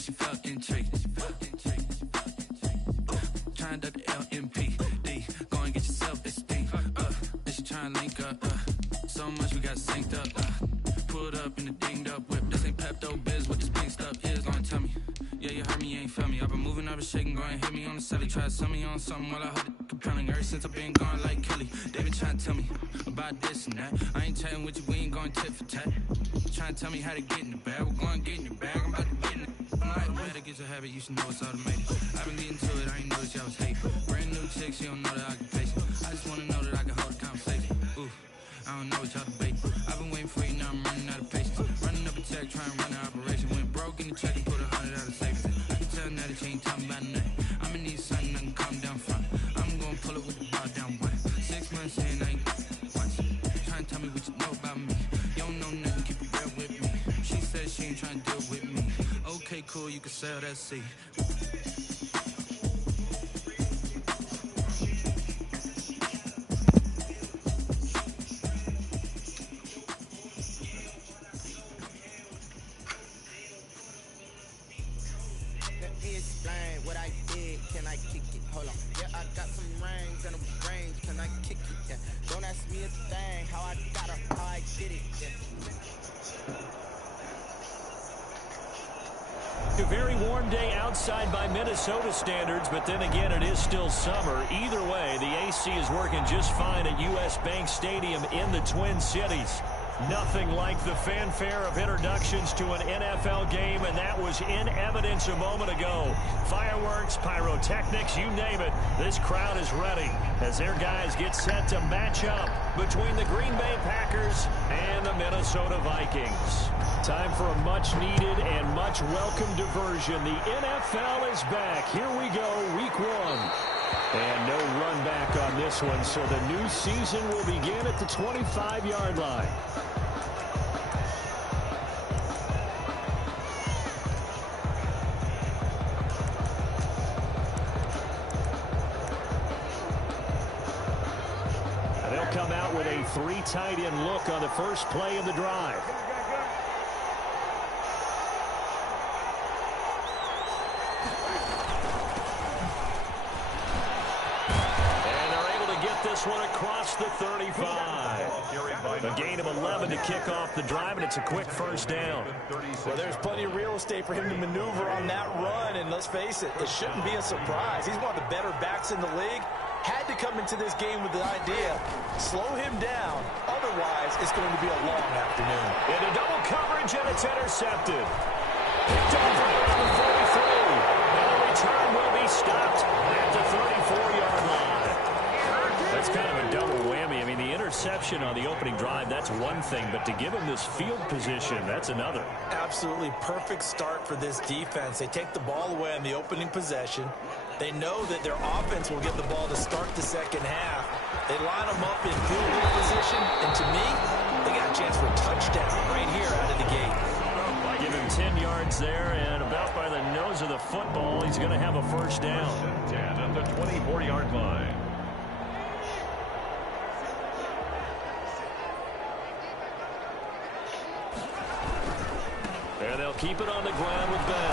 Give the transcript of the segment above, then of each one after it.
and she felt intrigued. Trying to duck the LMPD. Go and get yourself esteem. And she trying to link up. So much we got synced up. Pulled up in the dinged up whip. This ain't Pepto Biz. What this pink stuff is, gonna tell me. Yeah, you heard me, you ain't felt me. I've been moving, I've been shaking, go and hit me on the celly. Try to sell me on something while I hold it compelling. Ever since I've been gone like Kelly, they been trying to tell me about this and that. I ain't chatting with you, we ain't going tit for tat. Trying to tell me how to get in the bag. We're going to get in your bag, I'm about to get in it. I'm like, better get your habit, you should know it's automated. I've been getting to it, I ain't noticed y'all was hating. Brand new chick, she don't know the occupation. I just wanna know that I can hold a conversation. Ooh, I don't know what y'all debate. I've been waiting for you, now I'm running out of patience. Running up a check, trying to run the operation. Went broke in the check and put 100 out of savings. I can tell now that you ain't talking about nothing. I'ma need something I can calm down front. I'm gonna pull it with the bar down one. 6 months in, I ain't once. Trying to tell me what you know about me. You don't know nothing, keep it real with me. She said she ain't trying to deal with me. Okay, cool, you can sell that seed. A very warm day outside by Minnesota standards, but then again, it is still summer. Either way, the AC is working just fine at U.S. Bank Stadium in the Twin Cities. Nothing like the fanfare of introductions to an NFL game, and that was in evidence a moment ago. Fireworks, pyrotechnics, you name it. This crowd is ready as their guys get set to match up between the Green Bay Packers and the Minnesota Vikings. Time for a much-needed and much-welcome diversion. The NFL is back. Here we go, Week 1. And no run back on this one, so the new season will begin at the 25-yard line. And they'll come out with a 3 tight end look on the first play of the drive. One across the 35. A gain of 11 to kick off the drive, and it's a quick first down. Well, there's plenty of real estate for him to maneuver on that run, and let's face it, it shouldn't be a surprise. He's one of the better backs in the league. Had to come into this game with the idea, slow him down. Otherwise, it's going to be a long afternoon. Into double coverage, and it's intercepted. Picked off around the 43. And the return will be stopped at the 34-yard line. That's kind of a double whammy. I mean, the interception on the opening drive, that's one thing, but to give him this field position, that's another. Absolutely perfect start for this defense. They take the ball away on the opening possession. They know that their offense will get the ball to start the second half. They line them up in field goal position, and to me, they got a chance for a touchdown right here out of the gate. Give him 10 yards there, and about by the nose of the football, he's going to have a first down. 10 at the 24-yard line. And they'll keep it on the ground with Bell.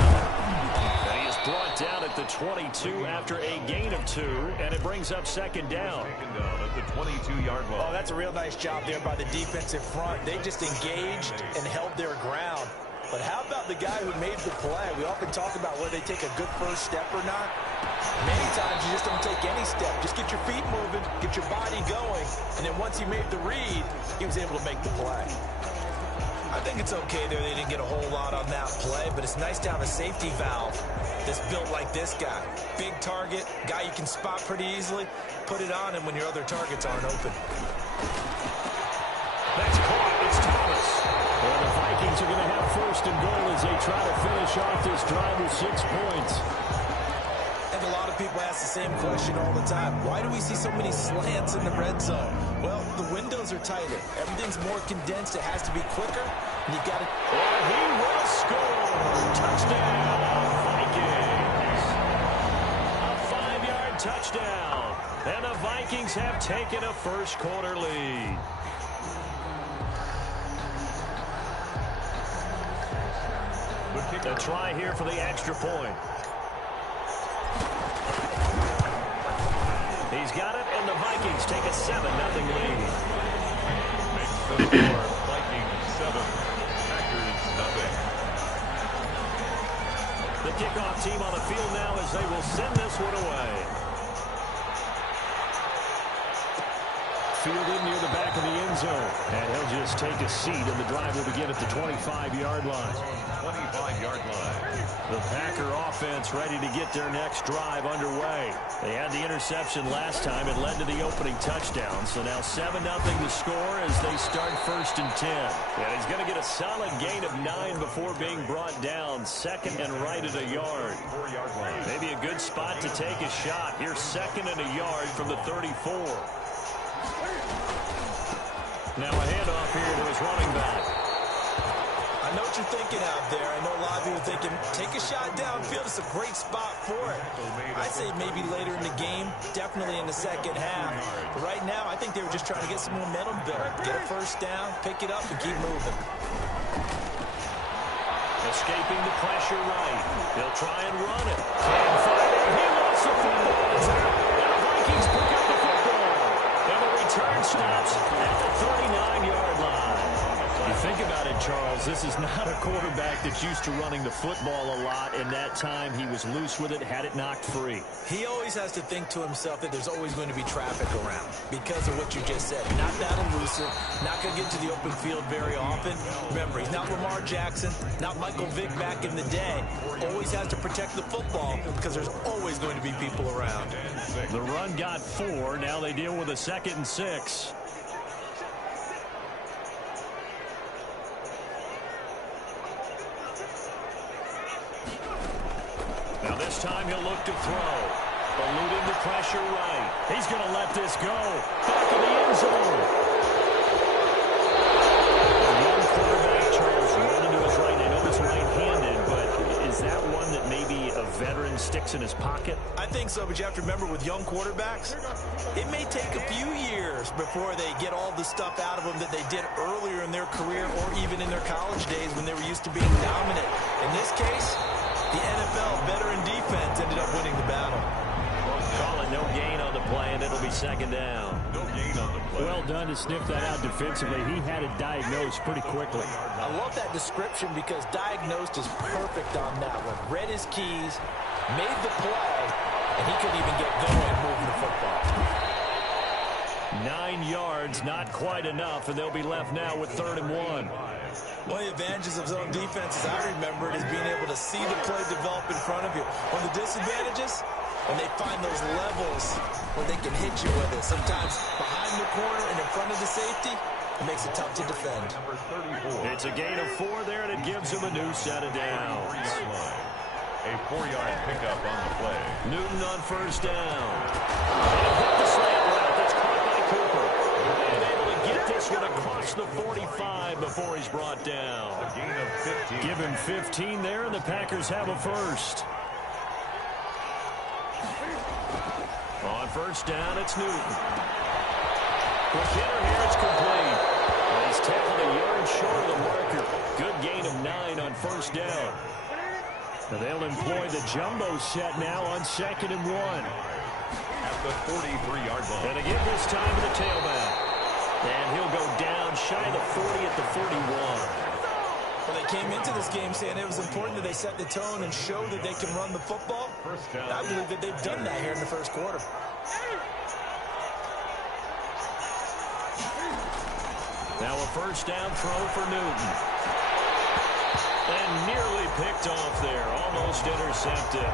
And he is brought down at the 22 after a gain of 2, and it brings up second down. Taken down at the 22-yard line. Oh, that's a real nice job there by the defensive front. They just engaged and held their ground. But how about the guy who made the play? We often talk about whether they take a good first step or not. Many times you just don't take any step. Just get your feet moving, get your body going, and then once he made the read, he was able to make the play. I think it's okay there. They didn't get a whole lot on that play, but it's nice to have a safety valve that's built like this guy. Big target, guy you can spot pretty easily. Put it on him when your other targets aren't open. That's caught. It's Thomas. And the Vikings are going to have first and goal as they try to finish off this drive with 6 points. And a lot of people ask the same question all the time. Why do we see so many slants in the red zone? Well, the windows are tighter. Everything's more condensed. It has to be quicker. And you've got to... And he will score. Touchdown, Vikings. A 5-yard touchdown. And the Vikings have taken a first quarter lead. The A try here for the extra point. He's got it, and the Vikings take a 7-0 lead. Makes the score Vikings 7, Packers 0. The kickoff team on the field now as they will send this one away. Fielded near the back of the end zone. And he'll just take a seat, and the drive will begin at the 25-yard line. 25-yard line. The Packer offense ready to get their next drive underway. They had the interception last time. It led to the opening touchdown. So now 7-0 the score as they start 1st and 10. And he's going to get a solid gain of 9 before being brought down. 2nd and right at a yard. 4-yard line. Maybe a good spot to take a shot. Here's 2nd and a yard from the 34. Now a handoff here to his running back. I know what you're thinking out there. I know a lot of you are thinking, take a shot downfield. It's a great spot for it. I'd say maybe later in the game, definitely in the second half. But right now, I think they were just trying to get some momentum built. Get a first down, pick it up, and keep moving. Escaping the pressure right. They'll try and run it. Can't find it. He lost the football. It's out. And the Vikings pick up the football. And the return stops at the 39-yard line. You think about it, Charles, this is not a quarterback that's used to running the football a lot. In that time, he was loose with it, had it knocked free. He always has to think to himself that there's always going to be traffic around because of what you just said. Not that elusive, not going to get to the open field very often. Remember, he's not Lamar Jackson, not Michael Vick back in the day. Always has to protect the football because there's always going to be people around. The run got 4. Now they deal with a 2nd and 6. Now this time he'll look to throw. Eluding the pressure right. He's going to let this go. Back in the end zone. A young quarterback, Charles, running to his right. I know he's right-handed, but is that one that maybe a veteran sticks in his pocket? I think so, but you have to remember with young quarterbacks, it may take a few years before they get all the stuff out of them that they did earlier in their career or even in their college days when they were used to being dominant. In this case, the NFL veteran defense ended up winning the battle. Calling no gain on the play, and it'll be 2nd down. No gain on the play. Well done to sniff that out defensively. He had it diagnosed pretty quickly. I love that description because diagnosed is perfect on that one. Read his keys, made the play, and he couldn't even get going moving the football. 9 yards, not quite enough, and they'll be left now with 3rd and 1. One of the advantages of zone defense, as I remember it, is being able to see the play develop in front of you. One of the disadvantages, when they find those levels where they can hit you with it. Sometimes behind the corner and in front of the safety, it makes it tough to defend. It's a gain of 4 there, and it gives them a new set of downs. A 4-yard pickup on the play. Newton on 1st down. And hit the slant route. That's caught by Cooper. And able to get this one across the 45 before he's brought down. A gain of 15. Give him 15 there, and the Packers have a first. On 1st down, it's Newton. Quick hitter here, it's complete. And he's tackled a yard short of the marker. Good gain of 9 on 1st down. And they'll employ the jumbo set now on 2nd and 1. At the 43-yard line. And again this time to the tailback. And he'll go down shy of the 40 at the 41. Well, they came into this game saying it was important that they set the tone and show that they can run the football. First down. I believe that they've done that here in the first quarter. Now a 1st down throw for Newton. And nearly picked off there. Almost intercepted.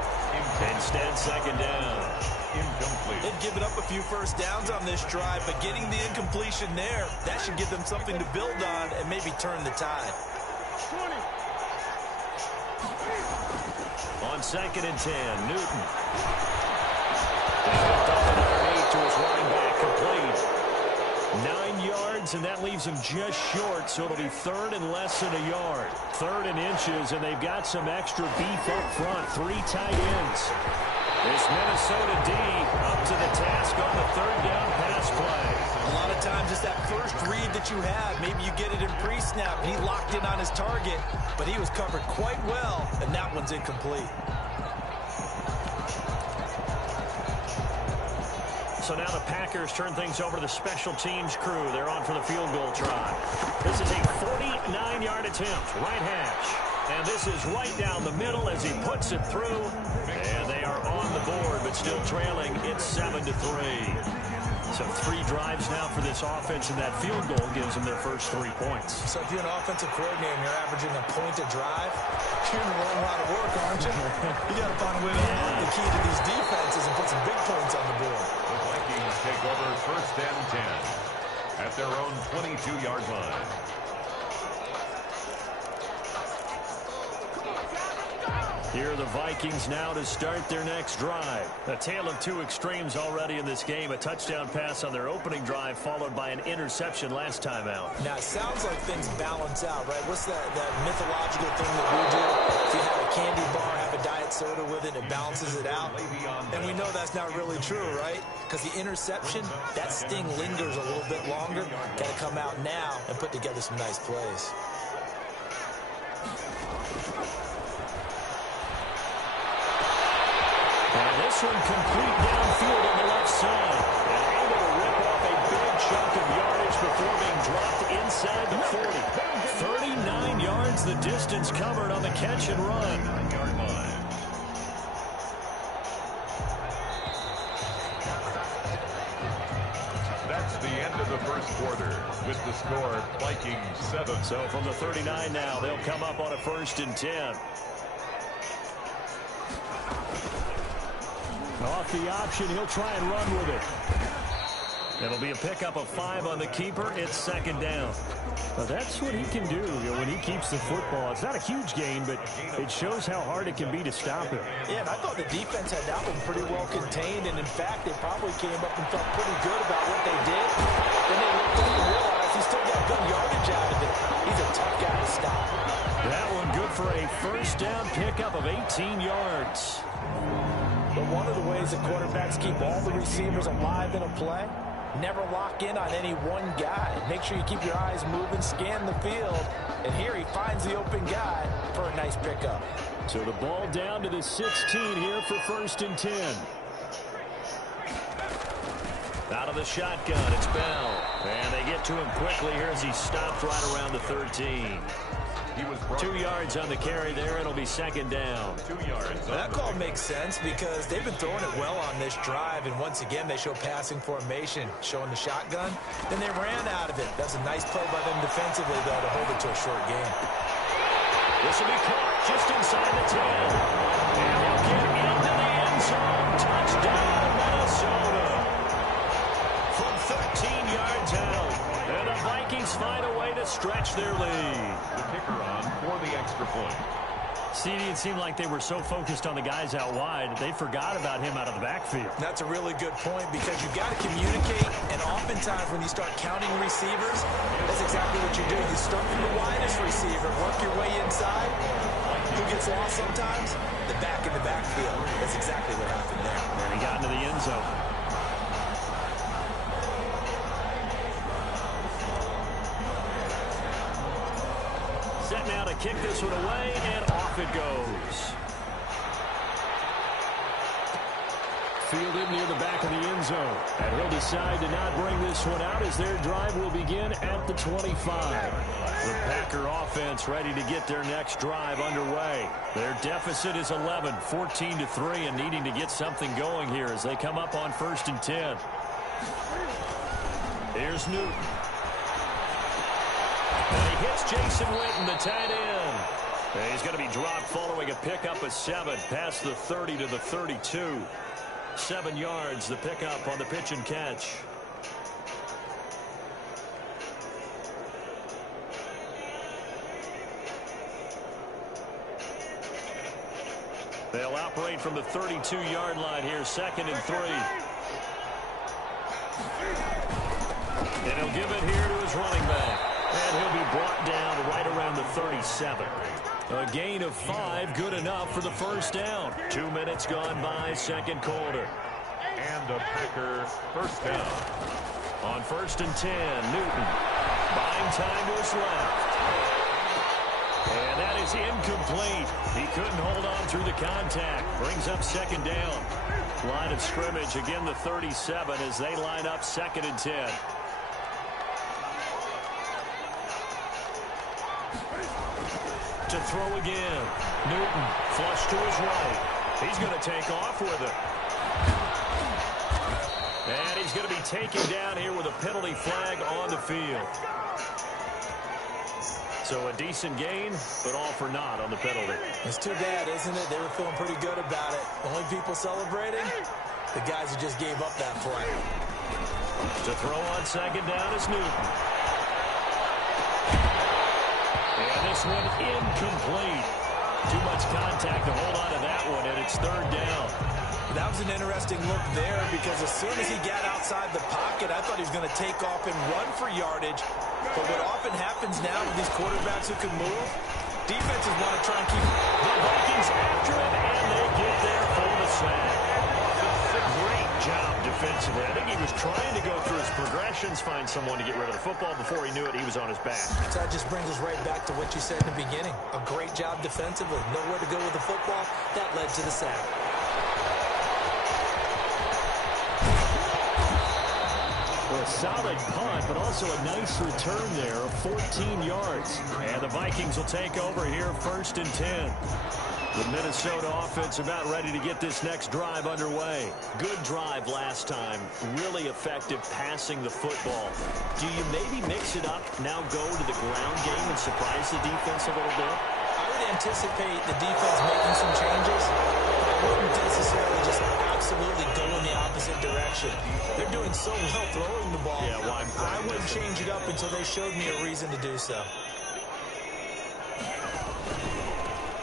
Instead, 2nd down. Incomplete. They've given up a few first downs on this drive, but getting the incompletion there, that should give them something to build on and maybe turn the tide. On 2nd and 10, Newton. He's picked up underneath to his running back, complete. 9 yards, and that leaves him just short, so it'll be 3rd and less than a yard. 3rd and inches, and they've got some extra beef up front. 3 tight ends. This Minnesota D up to the task on the 3rd down pass play. A lot of Oftentimes, it's that first read that you have. Maybe you get it in pre-snap, and he locked in on his target, but he was covered quite well, and that one's incomplete. So now the Packers turn things over to the special teams crew. They're on for the field goal try. This is a 49-yard attempt, right hash. And this is right down the middle as he puts it through. And they are on the board, but still trailing. It's 7-3. So 3 drives now for this offense, and that field goal gives them their first 3 points. So if you're an offensive coordinator and you're averaging a point a drive, you're in the wrong line of work, aren't you? You got to find a way to unlock the key to these defenses and put some big points on the board. The Vikings take over first and 10 at their own 22-yard line. Here are the Vikings now to start their next drive. A tale of 2 extremes already in this game. A touchdown pass on their opening drive, followed by an interception last time out. Now, it sounds like things balance out, right? What's that mythological thing that we do? If you have a candy bar, have a diet soda with it, it balances it out. And we know that's not really true, right? Because the interception, that sting lingers a little bit longer. Got to come out now and put together some nice plays. And this one complete downfield on the left side. And able to rip off a big chunk of yardage before being dropped inside the 40. 39 yards the distance covered on the catch and run. 9-yard line. That's the end of the first quarter with the score Vikings 7. So from the 39 now, they'll come up on a 1st and 10. Off the option, he'll try and run with it. It'll be a pickup of 5 on the keeper. It's 2nd down. Now that's what he can do, when he keeps the football. It's not a huge gain, but it shows how hard it can be to stop him. Yeah, and I thought the defense had that one pretty well contained, and in fact, they probably came up and felt pretty good about what they did. Then they looked up and realized he still got good yardage out of it. He's a tough guy to stop. That one good for a 1st down pickup of 18 yards. But one of the ways that quarterbacks keep all the receivers alive in a play, never lock in on any one guy. Make sure you keep your eyes moving, scan the field, and here he finds the open guy for a nice pickup. So the ball down to the 16 here for 1st and 10. Out of the shotgun, it's Bell. And they get to him quickly here as he stopped right around the 13. He was 2 yards on the carry there. It'll be 2nd down. 2 yards. That call makes sense because they've been throwing it well on this drive, and once again they show passing formation, showing the shotgun. Then they ran out of it. That's a nice play by them defensively, though, to hold it to a short game. This will be caught just inside the 10. And he'll get into the end zone. Touchdown, Minnesota. From 13 yards out. And the Vikings find a way to stretch their lead. The kicker on for the extra point. CD, it seemed like they were so focused on the guys out wide, they forgot about him out of the backfield. That's a really good point because you've got to communicate, and oftentimes when you start counting receivers, that's exactly what you do. You start from the widest receiver, work your way inside. Who gets lost sometimes? The back in the backfield. That's exactly what happened there. And he got into the end zone. Set now to kick this one away, and off it goes. Fielded near the back of the end zone. And he'll decide to not bring this one out as their drive will begin at the 25. The Packer offense ready to get their next drive underway. Their deficit is 11, 14-3, and needing to get something going here as they come up on 1st and 10. Here's Newton. And he hits Jason Witten, the tight end. And he's going to be dropped following a pickup of 7 past the 30 to the 32. 7 yards, the pickup on the pitch and catch. They'll operate from the 32-yard line here, 2nd and 3. And he'll give it here to his running back. And he'll be brought down right around the 37. A gain of 5, good enough for the 1st down. 2 minutes gone by, 2nd quarter. And a Packer 1st down. On 1st and 10, Newton buying time to his left. And that is incomplete. He couldn't hold on through the contact. Brings up 2nd down. Line of scrimmage, again the 37 as they line up 2nd and 10. To throw again. Newton flush to his right. He's going to take off with it. And he's going to be taken down here with a penalty flag on the field. So a decent gain, but all for naught on the penalty. It's too bad, isn't it? They were feeling pretty good about it. The only people celebrating, the guys who just gave up that play. To throw on 2nd down is Newton. And this one incomplete. Too much contact to hold on to that one, and it's 3rd down. That was an interesting look there because as soon as he got outside the pocket, I thought he was going to take off and run for yardage. But what often happens now with these quarterbacks who can move, defenses want to try and keep the Vikings after him, and they get there for the sack. Great job defensively. I think he was trying to go through his progressions, find someone to get rid of the football. Before he knew it, he was on his back. So that just brings us right back to what you said in the beginning. A great job defensively. Nowhere to go with the football. That led to the sack. A solid punt, but also a nice return there of 14 yards. And the Vikings will take over here 1st and 10. The Minnesota offense about ready to get this next drive underway. Good drive last time. Really effective passing the football. Do you maybe mix it up, now go to the ground game and surprise the defense a little bit? I would anticipate the defense making some changes. I wouldn't necessarily just absolutely go in the opposite direction. They're doing so well throwing the ball. Yeah, well, I wouldn't change it up until they showed me a reason to do so.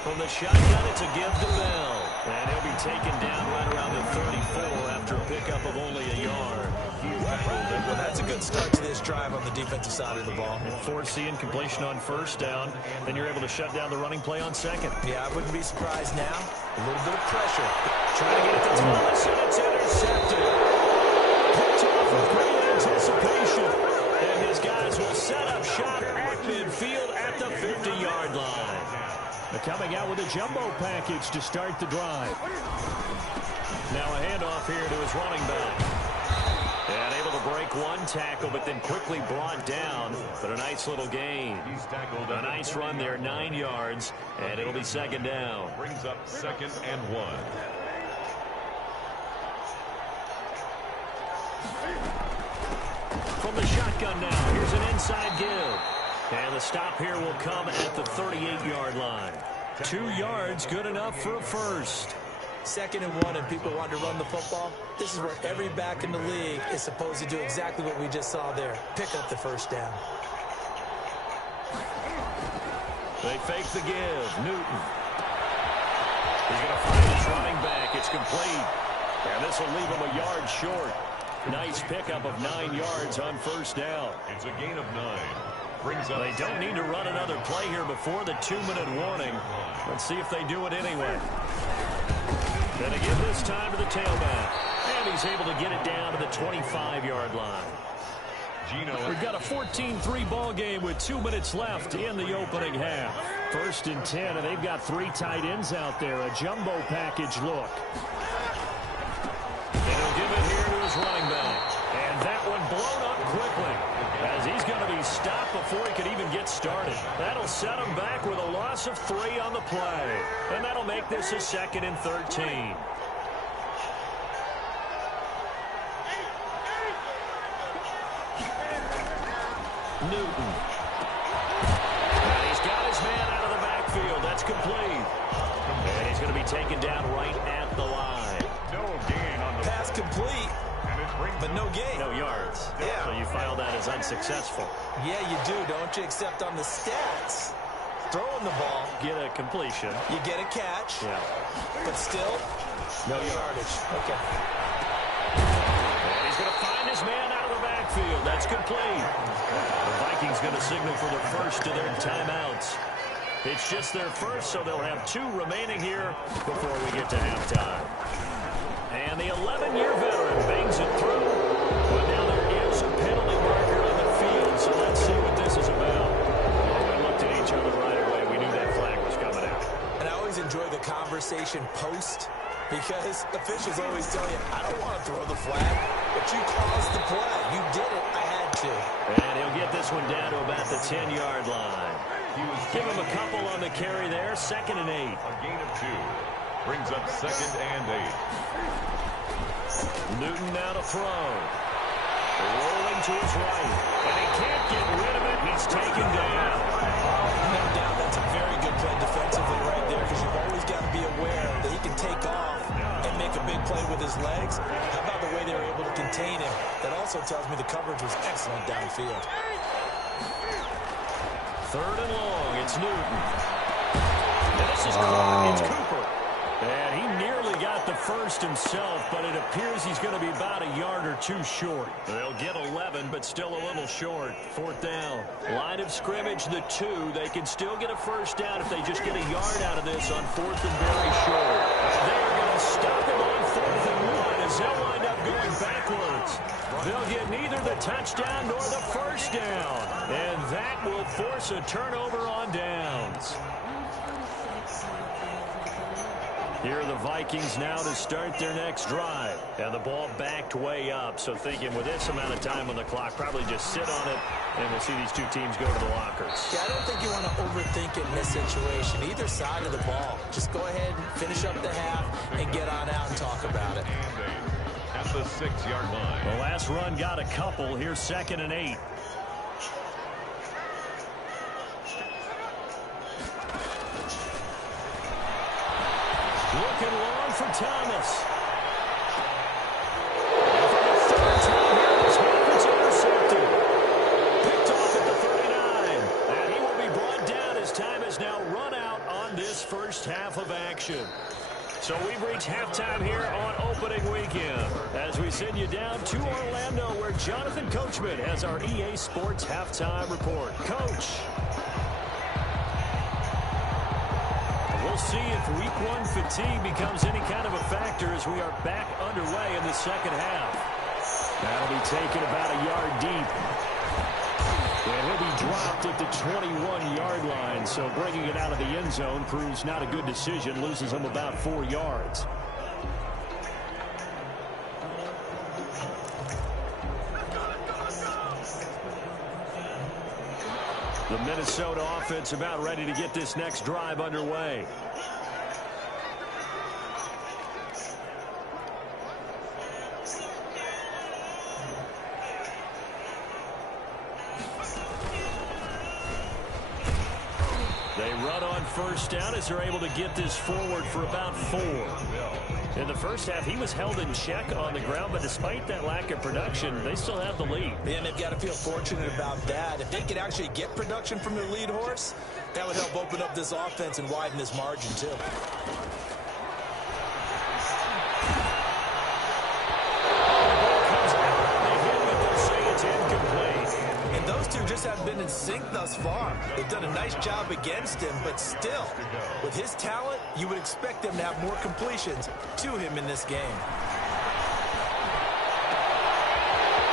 From the shotgun, it's a give to Bell. And he'll be taken down right around the 34 after a pickup of only a yard. Well, that's a good start to this drive on the defensive side of the ball. Force the incompletion on 1st down. Then you're able to shut down the running play on 2nd. Yeah, I wouldn't be surprised now. A little bit of pressure. Trying to get it to Thomas, and it's intercepted. Picked off with great anticipation. And his guys will set up shop at midfield at the 50-yard line. They're coming out with a jumbo package to start the drive. Now a handoff here to his running back. And able to break one tackle, but then quickly brought down. But a nice little gain. A nice run there, 9 yards. And it'll be 2nd down. Brings up 2nd and 1. From the shotgun now, here's an inside give. And the stop here will come at the 38-yard line. 2 yards, good enough for a first. 2nd and 1, and people want to run the football. This is where every back in the league is supposed to do exactly what we just saw there. Pick up the 1st down. They fake the give. Newton. He's going to find his running back. It's complete. And this will leave him a yard short. Nice pickup of 9 yards on 1st down. It's a gain of 9. They don't need to run another play here before the 2-minute warning. Let's see if they do it anyway. Then again this time to the tailback. And he's able to get it down to the 25-yard line. We've got a 14-3 ball game with 2 minutes left in the opening half. 1st and 10, and they've got 3 tight ends out there. A jumbo package look. And he'll give it here to his running back. And that one blown up quickly, as he's going to be stopped before he could even get started. That'll set him back with a loss of 3 on the play. And that'll make this a 2nd and 13. Newton. And he's got his man out of the backfield. That's complete. And he's going to be taken down right at the line. No gain on the pass complete, but no gain. No yards. Yeah. So you file that as unsuccessful. Yeah, you do, don't you? Except on the stats. Throwing the ball. Get a completion. You get a catch. Yeah. But still, no yardage. Okay. And he's going to find his man out of the backfield. That's complete. The Vikings going to signal for the first of their timeouts. It's just their first, so they'll have 2 remaining here before we get to halftime. And the 11-year veteran bangs it through. But now there is a penalty. conversation post, because officials always tell you, I don't want to throw the flag, but you caused the play. You did it. I had to. And he'll get this one down to about the 10-yard line. Give him a couple on the carry there. 2nd and 8. A gain of 2. Brings up 2nd and 8. Newton now to throw. Rolling to his right. And he can't get rid of it. He's taken down. No doubt that's a very good play defensively right there, because you've always got to be aware that he can take off and make a big play with his legs. How about the way they were able to contain him? That also tells me the coverage was excellent downfield. 3rd and long. It's Newton. This is caught. It's Cooper. And he nearly got the first himself, but it appears he's going to be about a yard or 2 short. They'll get 11, but still a little short. 4th down. Line of scrimmage, the 2. They can still get a first down if they just get a yard out of this on 4th and very short. They're going to stop him on 4th and 1 as they'll wind up going backwards. They'll get neither the touchdown nor the first down. And that will force a turnover on downs. Here are the Vikings now to start their next drive. And the ball backed way up. So thinking with this amount of time on the clock, probably just sit on it, and we'll see these two teams go to the lockers. Yeah, I don't think you want to overthink it in this situation. Either side of the ball. Just go ahead and finish up the half and get on out and talk about it. At the 6-yard line. The last run got a couple. Here's 2nd and 8. Looking long for Thomas. And for the 3rd time here, this Hawkins intercepted. Picked off at the 39. And he will be brought down as time has now run out on this first half of action. So we've reached halftime here on opening weekend as we send you down to Orlando, where Jonathan Coachman has our EA Sports halftime report. Coach. We'll see if week 1 fatigue becomes any kind of a factor as we are back underway in the second half. That'll be taken about a yard deep. And he'll be dropped at the 21-yard line, so bringing it out of the end zone proves not a good decision, loses him about 4 yards. The Minnesota offense about ready to get this next drive underway. They run on first down as they're able to get this forward for about 4. In the first half, he was held in check on the ground, but despite that lack of production, they still have the lead. And they've got to feel fortunate about that. If they could actually get production from their lead horse, that would help open up this offense and widen this margin, too. Just haven't been in sync thus far. They've done a nice job against him, but still, with his talent, you would expect them to have more completions to him in this game.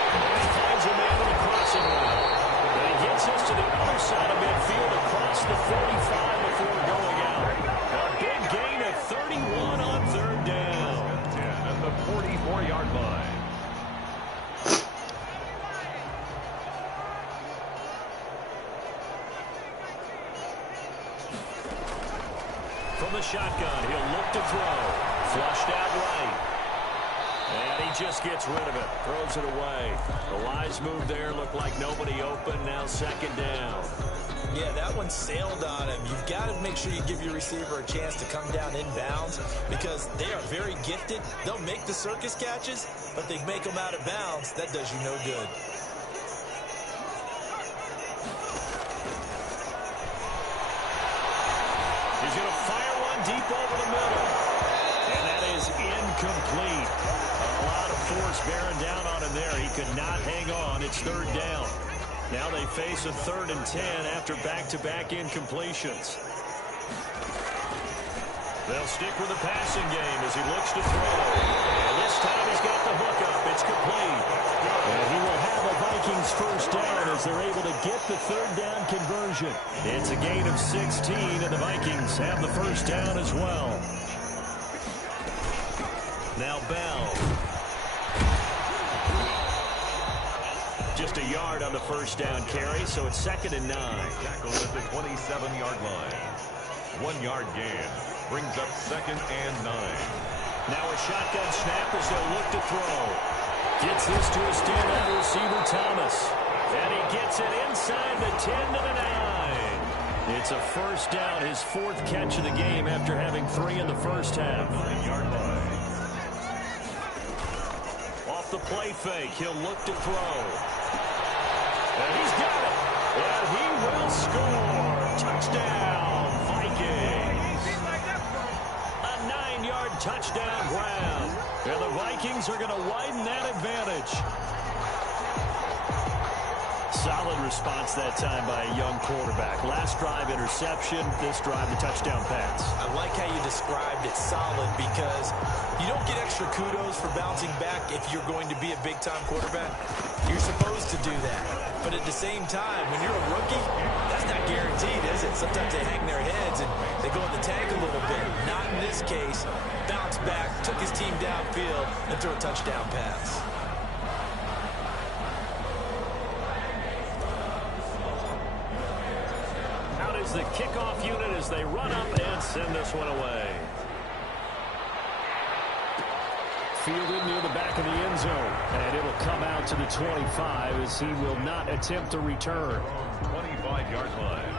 And he finds a man with a crossing route. And he gets us to the other side of midfield across the 45 before going out. A big gain of 31 on 3rd down. 10 at the 44-yard line. From the shotgun, he'll look to throw. Flushed out right. And he just gets rid of it. Throws it away. The wise move there. Looked like nobody open. Now 2nd down. Yeah, that one sailed on him. You've got to make sure you give your receiver a chance to come down inbounds, because they are very gifted. They'll make the circus catches, but they make them out of bounds. That does you no good. He's going to fire one deep over the middle. And that is incomplete. A lot of force bearing down on him there. He could not hang on. It's 3rd down. Now they face a 3rd and 10 after back-to-back incompletions. They'll stick with the passing game as he looks to throw. And this time he's got the hook up. It's complete. And he will have a Vikings first down as they're able to get the 3rd down conversion. It's a gain of 16, and the Vikings have the first down as well. Now Bell. Just a yard on the first down carry, so it's 2nd and 9. Tackled at the 27-yard line. 1-yard gain. Brings up 2nd and 9. Now a shotgun snap as they'll look to throw. Gets this to a standout receiver, Thomas. And he gets it inside the 10 to the 9. It's a first down, his 4th catch of the game after having 3 in the first half. 9-yard line. Off the play fake, he'll look to throw. And he's got it. And he will score. Touchdown, Vikings. A 9-yard touchdown ground. And the Vikings are going to widen that advantage. Solid response that time by a young quarterback. Last drive, interception. This drive, the touchdown pass. I like how you described it, solid, because you don't get extra kudos for bouncing back if you're going to be a big-time quarterback. You're supposed to do that. But at the same time, when you're a rookie, that's not guaranteed, is it? Sometimes they hang their heads and they go in the tank a little bit. Not in this case. Bounced back, took his team downfield, and threw a touchdown pass. The kickoff unit as they run up and send this one away. Fielded near the back of the end zone. And it'll come out to the 25 as he will not attempt to return. 25-yard line.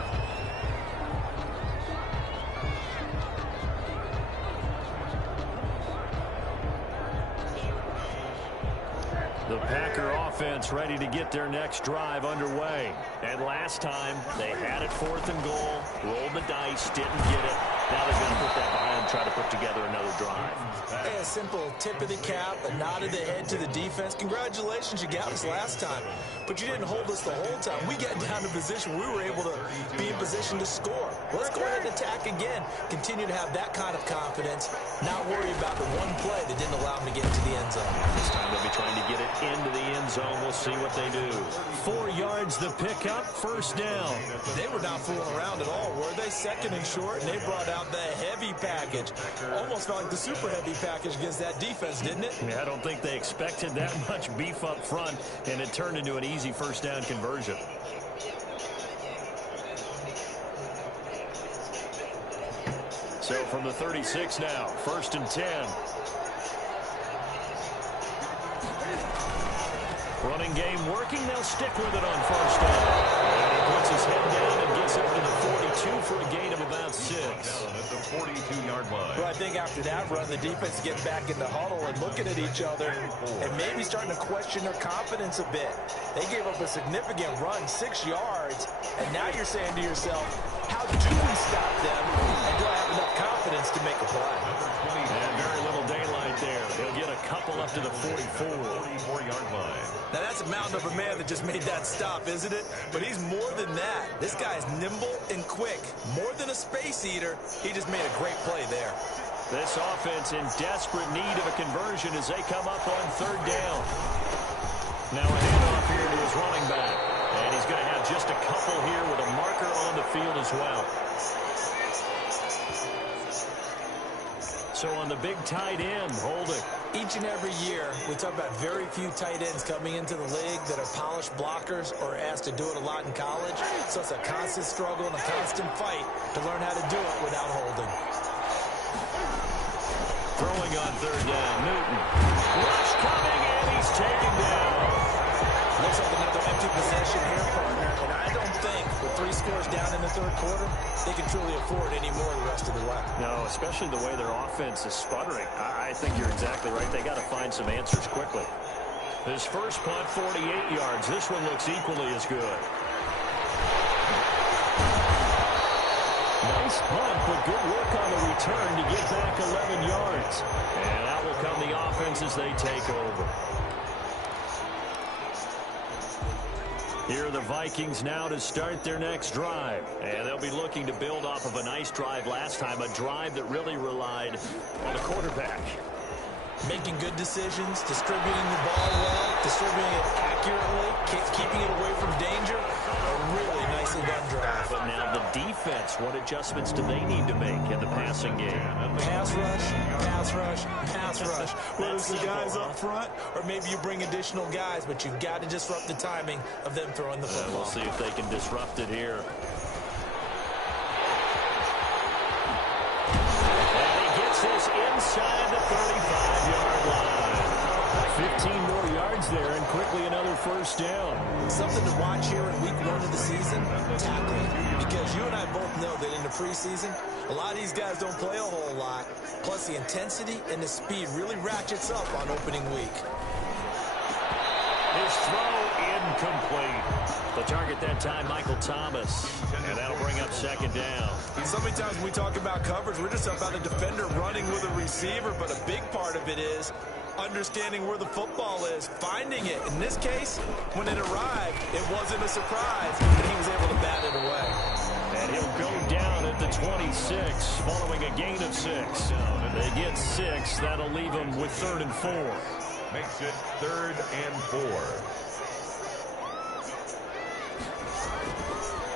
The Packer offense ready to get their next drive underway. And last time, they had it 4th and goal, rolled the dice, didn't get it. Now they're going to put that behind them, try to put together another drive. Hey, a simple tip of the cap, a nod of the head to the defense. Congratulations, you got us last time. But you didn't hold us the whole time. We got down to position. We were able to be in position to score. Let's go ahead and attack again. Continue to have that kind of confidence. Not worry about the one play that didn't allow them to get into the end zone. This time they'll be trying to get it into the end zone. We'll see what they do. 4 yards the pickup, first down. They were not fooling around at all, were they? 2nd and short, and they brought out the heavy package. Almost felt like the super heavy package against that defense, didn't it? Yeah, I don't think they expected that much beef up front, and it turned into an easy first down conversion. So from the 36 now, 1st and 10. Running game working. They'll stick with it on first down. And he puts his head down and gets up to the 42 for a gain of about 6. Down at the 42-yard line. Well, I think after that run, the defense is getting back in the huddle and looking at each other and maybe starting to question their confidence a bit. They gave up a significant run, 6 yards, and now you're saying to yourself, how do we stop them? And do I have enough confidence to make a play? And very little daylight there. They'll get a couple up to the 44-yard line. Now, that's a mountain of a man that just made that stop, isn't it? But he's more than that. This guy's nimble and quick. More than a space eater, he just made a great play there. This offense in desperate need of a conversion as they come up on 3rd down. Now a handoff here to his running back. And he's going to have just a couple here with a marker on the field as well. So on the big tight end, holding. Each and every year, we talk about very few tight ends coming into the league that are polished blockers or asked to do it a lot in college. So it's a constant struggle and a constant fight to learn how to do it without holding. Throwing on 3rd down, Newton. Rush coming, and he's taken down. Looks like another empty possession here, partner. And I don't think with 3 scores down in the 3rd quarter, they can truly afford any more the rest of the way. No, especially the way their offense is sputtering. I think you're exactly right. They got to find some answers quickly. His first punt, 48 yards. This one looks equally as good. Nice punt, but good work on the return to get back 11 yards. And that will come the offense as they take over. Here are the Vikings now to start their next drive. And they'll be looking to build off of a nice drive last time, a drive that really relied on the quarterback. Making good decisions, distributing the ball well, distributing it accurately, keeping it away from danger. A really nicely done drive. But now the defense, what adjustments do they need to make in the passing game? Pass rush, pass pass rush, whether it's the guys up front or maybe you bring additional guys, but you've got to disrupt the timing of them throwing the football. We'll see if they can disrupt it here. And he gets this inside the 35-yard line. 15 more yards there and quickly another first down. Something to watch here in week 1 of the season, tackling. Because you and I both know that in the preseason, a lot of these guys don't play a whole lot. Plus the intensity and the speed really ratchets up on opening week. His throw incomplete. The target that time, Michael Thomas. And that'll bring up second down. So many times when we talk about coverage, we're just about a defender running with a receiver, but a big part of it is understanding where the football is, finding it. In this case, when it arrived, it wasn't a surprise, and he was able to bat it away. And he'll go down at the 26, following a gain of 6. They get 6. That'll leave them with 3rd and 4. Makes it 3rd and 4.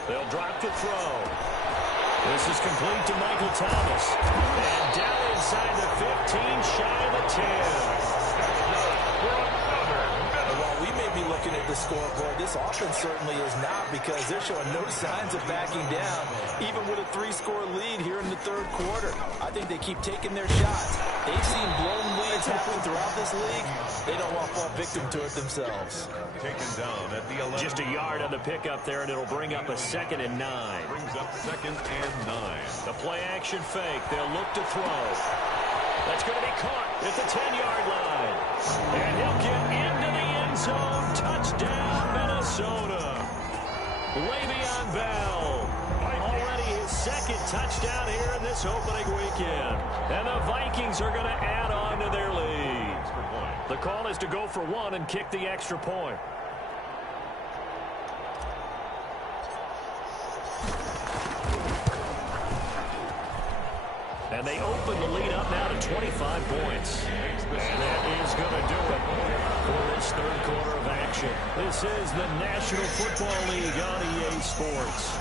They'll drop to throw. This is complete to Michael Thomas. And down inside the 15, shy of the 10. While we may be looking at the scoreboard, this offense certainly is not, because they're showing no signs of backing down, even with a 3-score lead here in the 3rd quarter. I think they keep taking their shots. They've seen blown leads happen throughout this league. They don't want to fall victim to it themselves. Taken down at the 11. Just a yard on the pickup there, and it'll bring up a 2nd and 9. Brings up 2nd and 9. The play action fake. They'll look to throw. That's going to be caught at the 10-yard line. And he'll get into the end zone. Touchdown, Minnesota. Le'Veon Bell. Already his 2nd touchdown here in this opening weekend. And the Vikings are going to add on to their lead. The call is to go for 1 and kick the extra point. And they open the lead up now to 25 points. And that is going to do it for this 3rd quarter of action. This is the National Football League on EA Sports.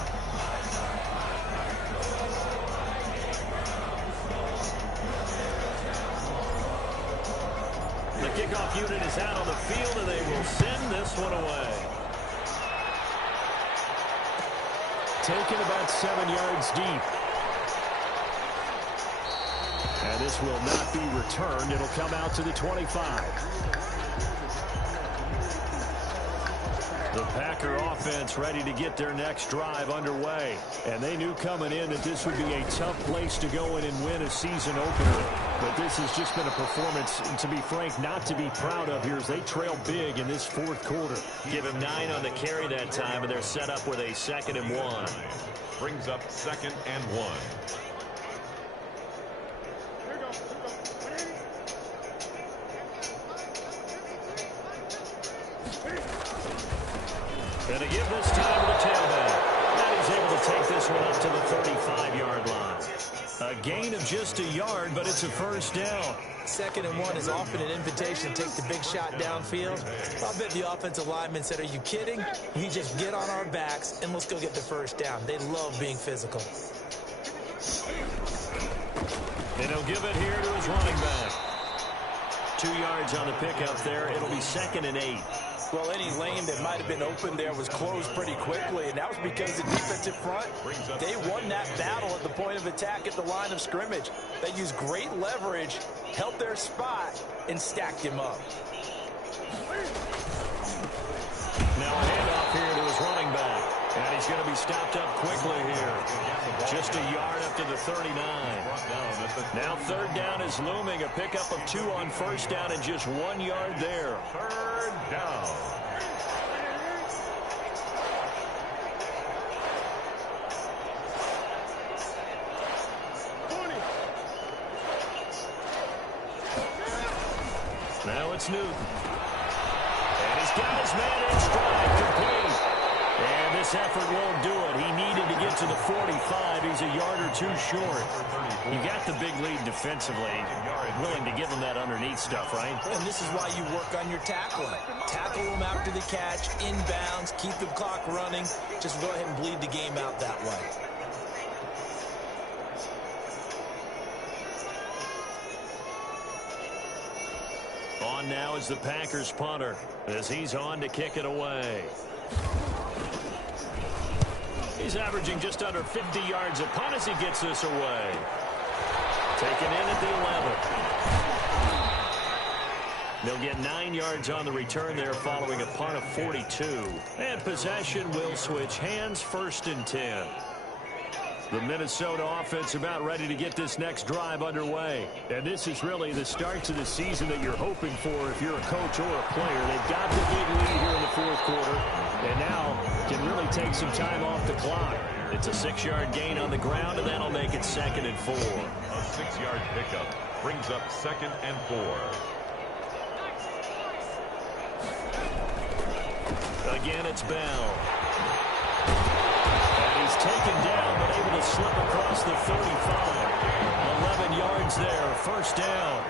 The kickoff unit is out on the field, and they will send this one away. Taken about 7 yards deep. And this will not be returned. It'll come out to the 25. The Packer offense ready to get their next drive underway. And they knew coming in that this would be a tough place to go in and win a season opener. But this has just been a performance, to be frank, not to be proud of here as they trail big in this 4th quarter. Give him 9 on the carry that time, and they're set up with a 2nd and 1. Brings up 2nd and 1. And to give this time to the tailback. And he's able to take this one up to the 35-yard line. A gain of just a yard, but it's a first down. 2nd and 1 is often an invitation to take the big shot downfield. I'll bet the offensive lineman said, "Are you kidding? You just get on our backs and let's go get the first down." They love being physical. And he'll give it here to his running back. 2 yards on the pickup there. It'll be 2nd and 8. Well, any lane that might have been open there was closed pretty quickly, and that was because the defensive front, they won that battle at the point of attack at the line of scrimmage. They used great leverage, held their spot, and stacked him up. Now a handoff here to his running back. And he's going to be stopped up quickly here. Just a yard up to the 39. Now 3rd down is looming. A pickup of 2 on first down and just 1 yard there. 3rd down. Now it's Newton. And he's got his man in stride, complete. And this effort won't do it. He needed to get to the 45. He's a yard or 2 short. You got the big lead defensively. Willing to give him that underneath stuff, right? And this is why you work on your tackling. Tackle them after the catch, inbounds, keep the clock running. Just go ahead and bleed the game out that way. on now as the Packers punter, as he's on to kick it away. He's averaging just under 50 yards a punt as he gets this away. Taken in at the 11. They'll get 9 yards on the return there following a punt of 42. And possession will switch hands, 1st and 10. The Minnesota offense about ready to get this next drive underway. And this is really the start to the season that you're hoping for if you're a coach or a player. They've got the big lead here in the 4th quarter, and now can really take some time off the clock. It's a 6-yard gain on the ground, and that'll make it 2nd and 4. A 6-yard pickup brings up 2nd and 4. Again, it's Bell. And he's taken down, but able to slip across the 35. 11 yards there, 1st down.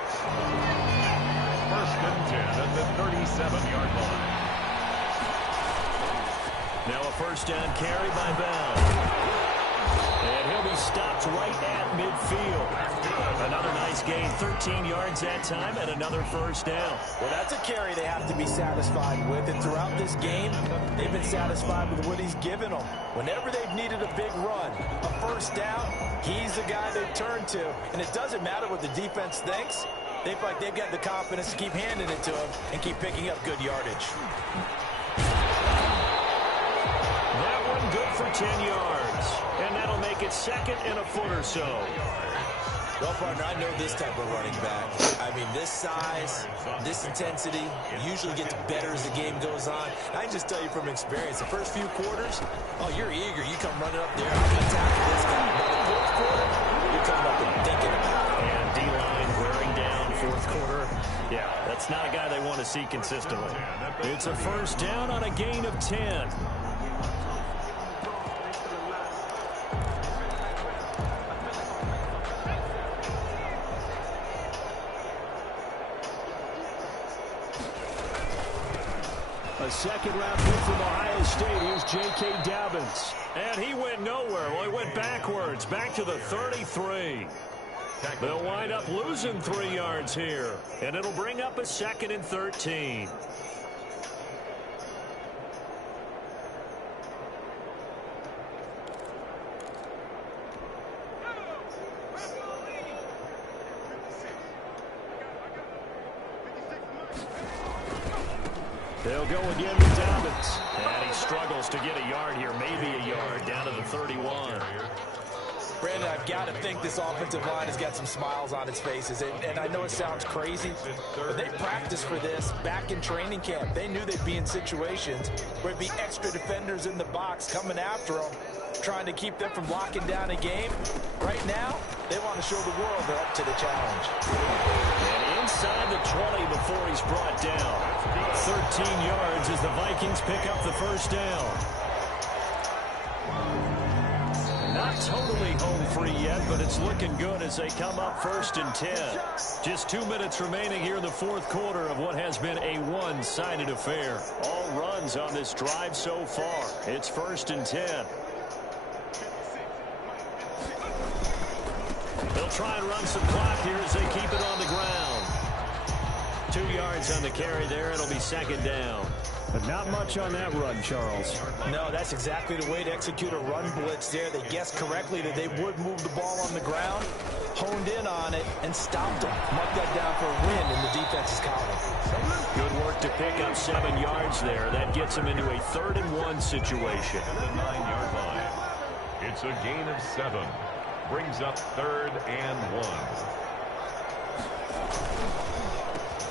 1st and 10 at the 37-yard line. Now a 1st down carry by Bell. And he'll be stopped right at midfield. Another nice gain, 13 yards that time, and another 1st down. Well, that's a carry they have to be satisfied with. And throughout this game, they've been satisfied with what he's given them. Whenever they've needed a big run, a 1st down, he's the guy they've turned to. And it doesn't matter what the defense thinks. They feel like they've got the confidence to keep handing it to him and keep picking up good yardage. That one good for 10 yards. And that'll make it 2nd and a foot or so. Well, partner, I know this type of running back. I mean, this size, this intensity usually gets better as the game goes on. I can just tell you from experience, the first few quarters, oh, you're eager. You come running up there, I'm going to tackle this guy. By the 4th quarter, you're coming up and thinking about it. And D-line wearing down 4th quarter. Yeah, that's not a guy they want to see consistently. It's a 1st down on a gain of 10. A 2nd-round pick from Ohio State. Here's J.K. Dobbins. And he went nowhere. Well, he went backwards, back to the 33. They'll wind up losing 3 yards here. And it'll bring up a 2nd and 13. They'll go again with Dobbins. And he struggles to get a yard here, maybe a yard, down to the 31. Brandon, I've got to think this offensive line has got some smiles on its faces. And I know it sounds crazy, but they practiced for this back in training camp. They knew they'd be in situations where it'd be extra defenders in the box coming after them, trying to keep them from locking down a game. Right now, they want to show the world they're up to the challenge. And inside the 20 before he's brought down. 13 yards as the Vikings pick up the 1st down. Not totally home free yet, but it's looking good as they come up 1st and 10. Just 2 minutes remaining here in the 4th quarter of what has been a one-sided affair. All runs on this drive so far. It's 1st and 10. They'll try and run some clock here as they keep it on the ground. 2 yards on the carry there. It'll be 2nd down. But not much on that run, Charles. No, that's exactly the way to execute a run blitz there. They guessed correctly that they would move the ball on the ground, honed in on it, and stopped them. Mark that down for a win in the defense's column. Good work to pick up 7 yards there. That gets them into a 3rd and 1 situation. At the 9-yard line. It's a gain of 7. Brings up 3rd and 1.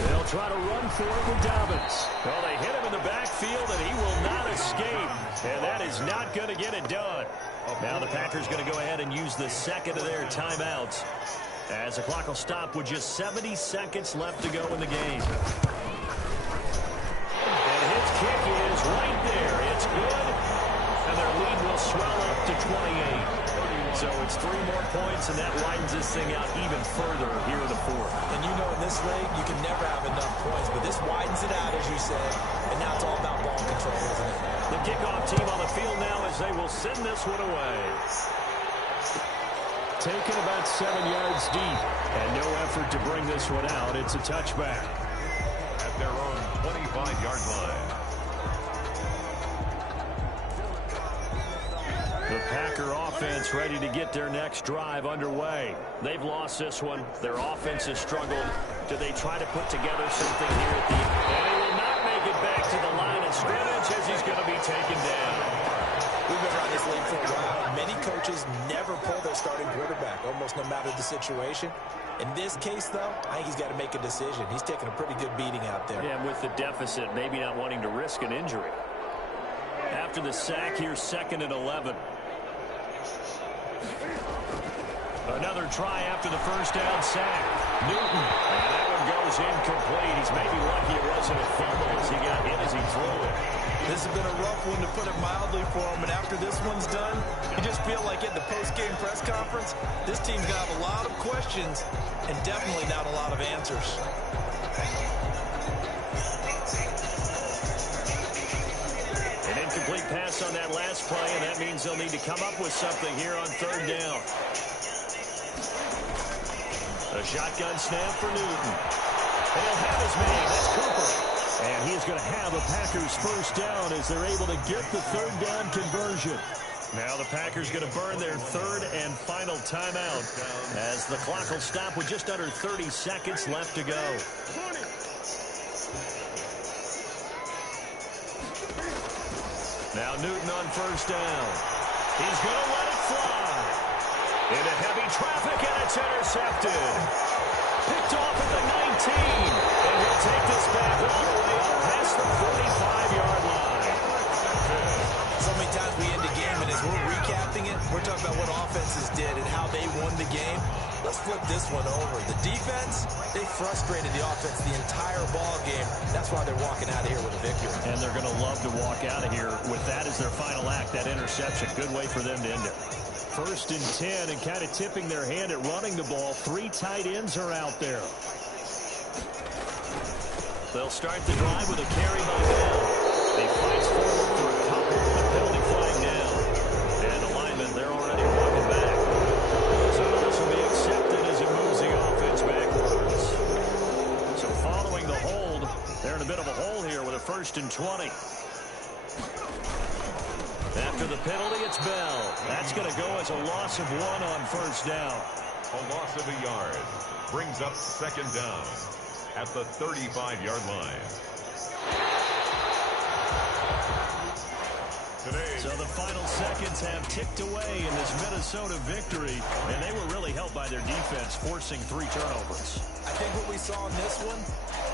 They'll try to run for it with Dobbins. Well, they hit him in the backfield, and he will not escape. And that is not going to get it done. Now the Packers going to go ahead and use the 2nd of their timeouts, as the clock will stop with just 70 seconds left to go in the game. And his kick is right there. It's good. And their lead will swell up to 28. So it's 3 more points, and that widens this thing out even further here in the 4th. And you know in this league, you can never have enough points, but this widens it out, as you said, and now it's all about ball control, isn't it? The kickoff team on the field now as they will send this one away. Taken about 7 yards deep, and no effort to bring this one out. It's a touchback. their own 25-yard line. The Packer offense ready to get their next drive underway. They've lost this one. Their offense has struggled. Do they try to put together something here at the end? And he will not make it back to the line of scrimmage as he's going to be taken down. We've been around this league for a while. Many coaches never pull their starting quarterback, almost no matter the situation. In this case, though, I think he's got to make a decision. He's taking a pretty good beating out there. Yeah, with the deficit, maybe not wanting to risk an injury. After the sack, here's 2nd and 11. Another try after the first down sack. Newton, and that one goes incomplete. He's maybe lucky it wasn't a fumble as he got hit as he threw it. This has been a rough one, to put it mildly, for him. And after this one's done, you just feel like at the post-game press conference, this team's got a lot of questions and definitely not a lot of answers. An incomplete pass on that last play, and that means they'll need to come up with something here on 3rd down. A shotgun snap for Newton. And he'll have his man. That's Cooper. And he is going to have a Packers first down as they're able to get the 3rd down conversion. Now the Packers going to burn their 3rd and final timeout as the clock will stop with just under 30 seconds left to go. Now Newton on first down. He's going to let it fly. Into heavy traffic, and it's intercepted. Picked off at the 19. And he'll take this back all the way up past the 45-yard line. So many times we end the game, and as we're recapping it, we're talking about what offenses did and how they won the game. Let's flip this one over. The defense, they frustrated the offense the entire ball game. That's why they're walking out of here with a victory. And they're going to love to walk out of here with that as their final act, that interception. Good way for them to end it. 1st and 10, and kind of tipping their hand at running the ball. 3 tight ends are out there. They'll start the drive with a carry by Bell. He fights forward for a couple with the penalty flag down. And the linemen, they're already walking back. So this will be accepted as it moves the offense backwards. So following the hold, they're in a bit of a hole here with a 1st and 20. After the penalty, it's Bell. That's going to go as a loss of 1 on first down. A loss of a yard brings up 2nd down at the 35-yard line. So the final seconds have ticked away in this Minnesota victory, and they were really helped by their defense, forcing 3 turnovers. I think what we saw in this one,